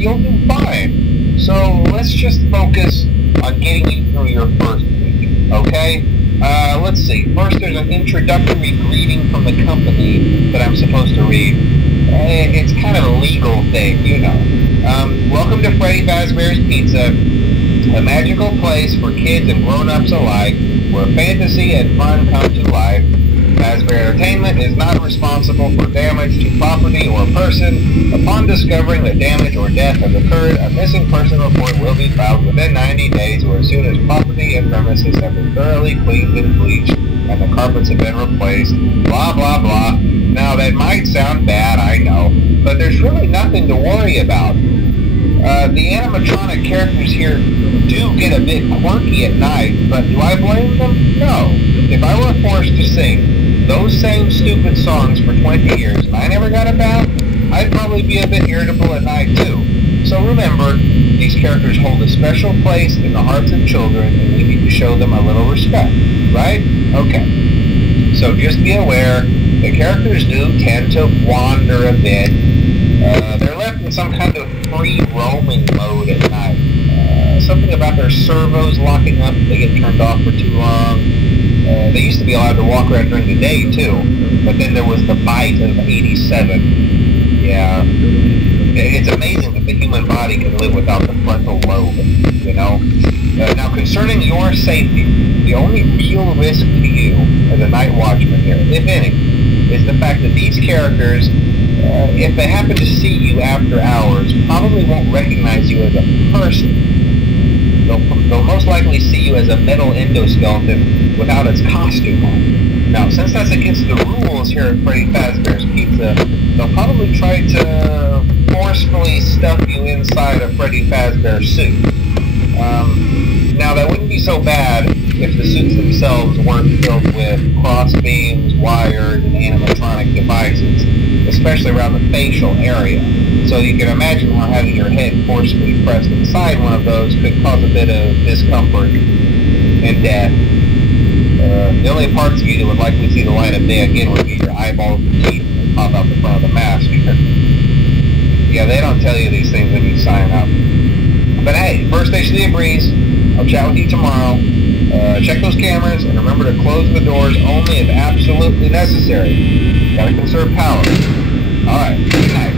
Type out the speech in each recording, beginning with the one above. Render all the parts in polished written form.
You'll do fine. So let's just focus on getting you through your first week, okay? Let's see. First, there's an introductory greeting from the company that I'm supposed to read. It's kind of a legal thing, you know. Welcome to Freddy Fazbear's Pizza, a magical place for kids and grown-ups alike, where fantasy and fun come to life. Fazbear Entertainment is not responsible for damage to property or person. Upon discovering that damage or death has occurred, a missing person report will be filed within 90 days or as soon as property and premises have been thoroughly cleaned and bleached and the carpets have been replaced. Blah, blah, blah. Now, that might sound bad, I know, but there's really nothing to worry about. The animatronic characters here do get a bit quirky at night, but do I blame them? No. If I were forced to sing those same stupid songs for 20 years and I never got a bath, I'd probably be a bit irritable at night too. So remember, these characters hold a special place in the hearts of children and we need to show them a little respect, right? Okay. So just be aware, the characters do tend to wander a bit. They're left in some kind of free roaming mode at night. Something about their servos locking up if they get turned off for too long. They used to be allowed to walk around during the day, too, but then there was the bite of 87. Yeah, it's amazing that the human body can live without the frontal lobe, you know? Now, concerning your safety, the only real risk to you as a night watchman here, if any, is the fact that these characters, if they happen to see you after hours, probably won't recognize you as a person. They'll most likely see you as a metal endoskeleton without its costume on. Now, since that's against the rules here at Freddy Fazbear's Pizza, they'll probably try to forcefully stuff you inside a Freddy Fazbear suit. Now, that wouldn't be so bad if the suits themselves weren't filled with cross beams, wires, and animatronic devices, especially around the facial area. So you can imagine how having your head forcefully pressed inside one of those could cause a bit of discomfort and death. The only parts of you that would likely see the light of day again would be your eyeballs and teeth that pop out the front of the mask. Yeah, they don't tell you these things when you sign up. But hey, first station of the breeze. I'll chat with you tomorrow. Check those cameras and remember to close the doors only if absolutely necessary. Gotta conserve power. Alright, good night.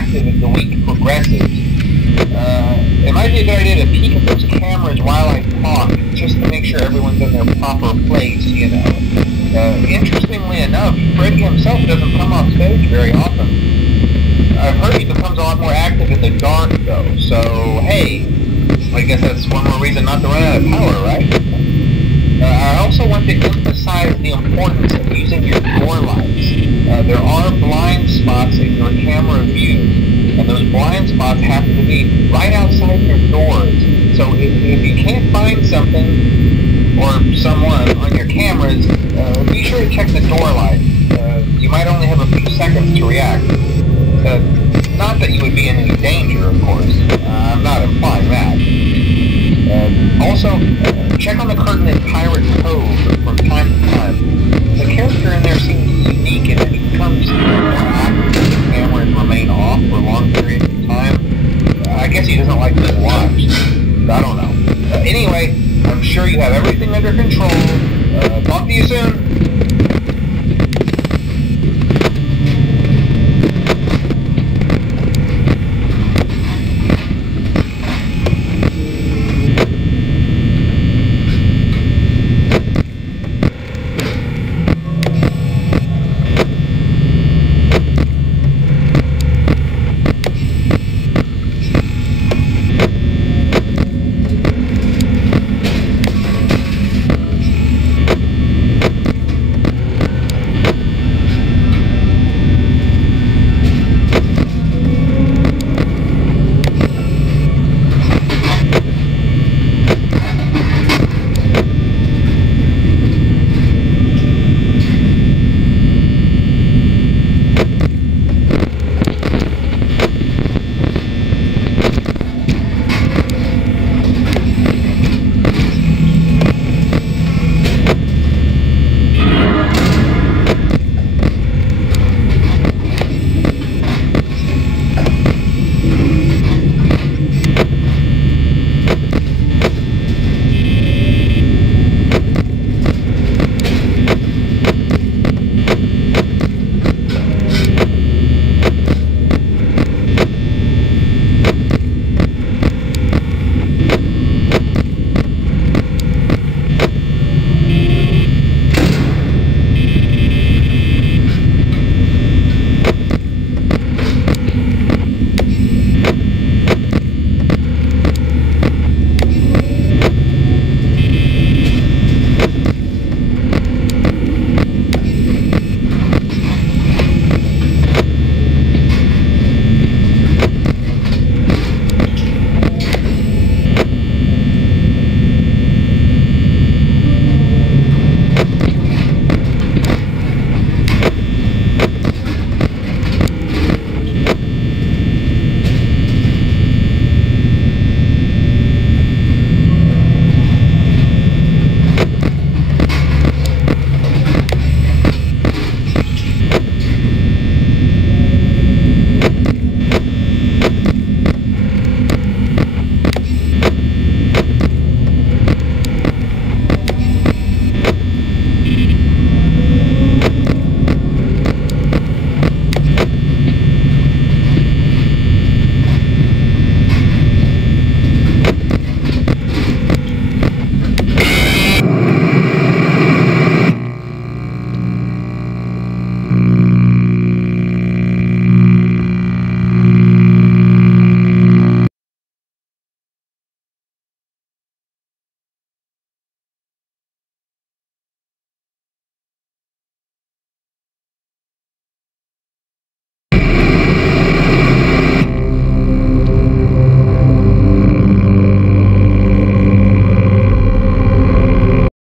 active as the week progresses. It might be a good idea to peek at those cameras while I talk, just to make sure everyone's in their proper place, you know. Interestingly enough, Freddy himself doesn't come off stage very often. I've heard he becomes a lot more active in the dark, though, so hey, I guess that's one more reason not to run out of power, right? I also want to emphasize the importance of using your door lights. There are blind spots in your camera view, and those blind spots happen to be right outside your doors. So if you can't find something or someone on your cameras, be sure to check the door lights. You might only have a few seconds to react. Not that you would be in any danger, of course. I'm not implying that. Also, check on the curtain in Pirate Cove from time to time. The character in there seems unique, and if he becomes more active if the cameras remain off for long periods of time, I guess he doesn't like being watched. I don't know. Anyway, I'm sure you have everything under control. Talk to you soon.